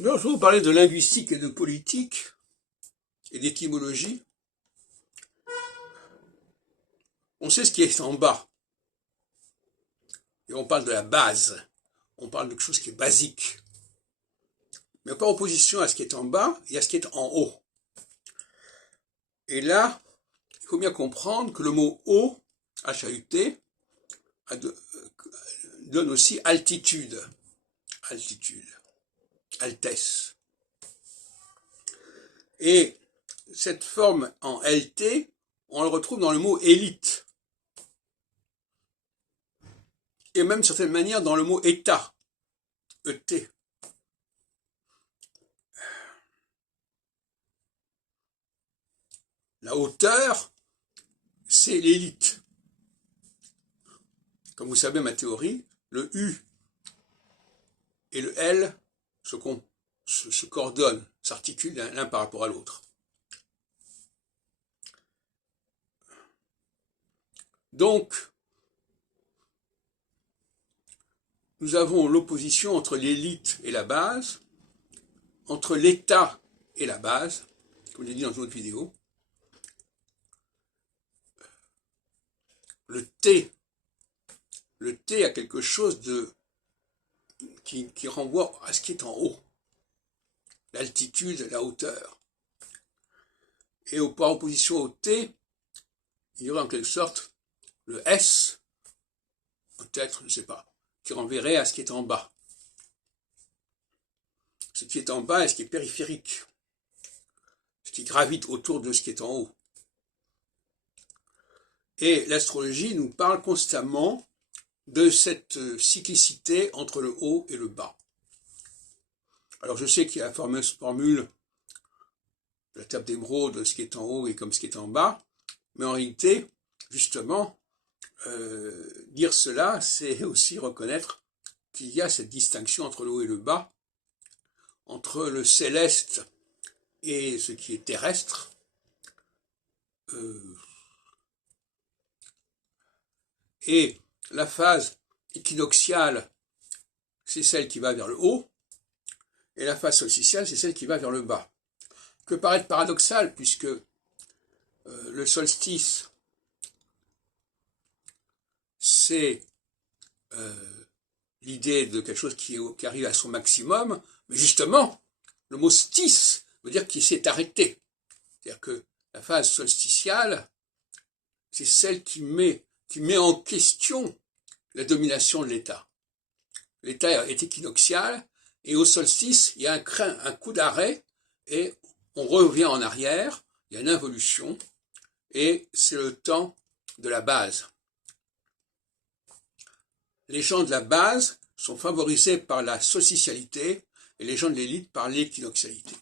Alors, je vais vous parler de linguistique et de politique et d'étymologie. On sait ce qui est en bas. Et on parle de la base. On parle de quelque chose qui est basique. Mais par opposition à ce qui est en bas, il y a ce qui est en haut. Et là, il faut bien comprendre que le mot haut, H-A-U-T, donne aussi altitude. Altitude. Altesse. Et cette forme en LT, on le retrouve dans le mot élite. Et même, d'une certaine manière, dans le mot état. ET. La hauteur, c'est l'élite. Comme vous savez ma théorie, le U et le L se coordonnent, s'articulent l'un par rapport à l'autre. Donc, nous avons l'opposition entre l'élite et la base, entre l'état et la base, comme j'ai dit dans une autre vidéo. Le T a quelque chose qui renvoie à ce qui est en haut. L'altitude, la hauteur. Et par opposition au T, il y aurait en quelque sorte le S, peut-être, je ne sais pas, qui renverrait à ce qui est en bas. Ce qui est en bas est ce qui est périphérique, ce qui gravite autour de ce qui est en haut. Et l'astrologie nous parle constamment de cette cyclicité entre le haut et le bas. Alors je sais qu'il y a la fameuse formule de la table d'émeraude, ce qui est en haut est comme ce qui est en bas, mais en réalité, justement, dire cela, c'est aussi reconnaître qu'il y a cette distinction entre le haut et le bas, entre le céleste et ce qui est terrestre. Et la phase équinoxiale, c'est celle qui va vers le haut, et la phase solsticiale, c'est celle qui va vers le bas. Que paraît paradoxal, puisque le solstice, c'est l'idée de quelque chose qui arrive à son maximum, mais justement, le mot stis veut dire qu'il s'est arrêté. C'est-à-dire que la phase solsticiale, c'est celle qui met en question la domination de l'État. L'État est équinoxial, et au solstice, il y a un coup d'arrêt, et on revient en arrière, il y a une involution, et c'est le temps de la base. Les gens de la base sont favorisés par la solsticialité, et les gens de l'élite par l'équinoxialité.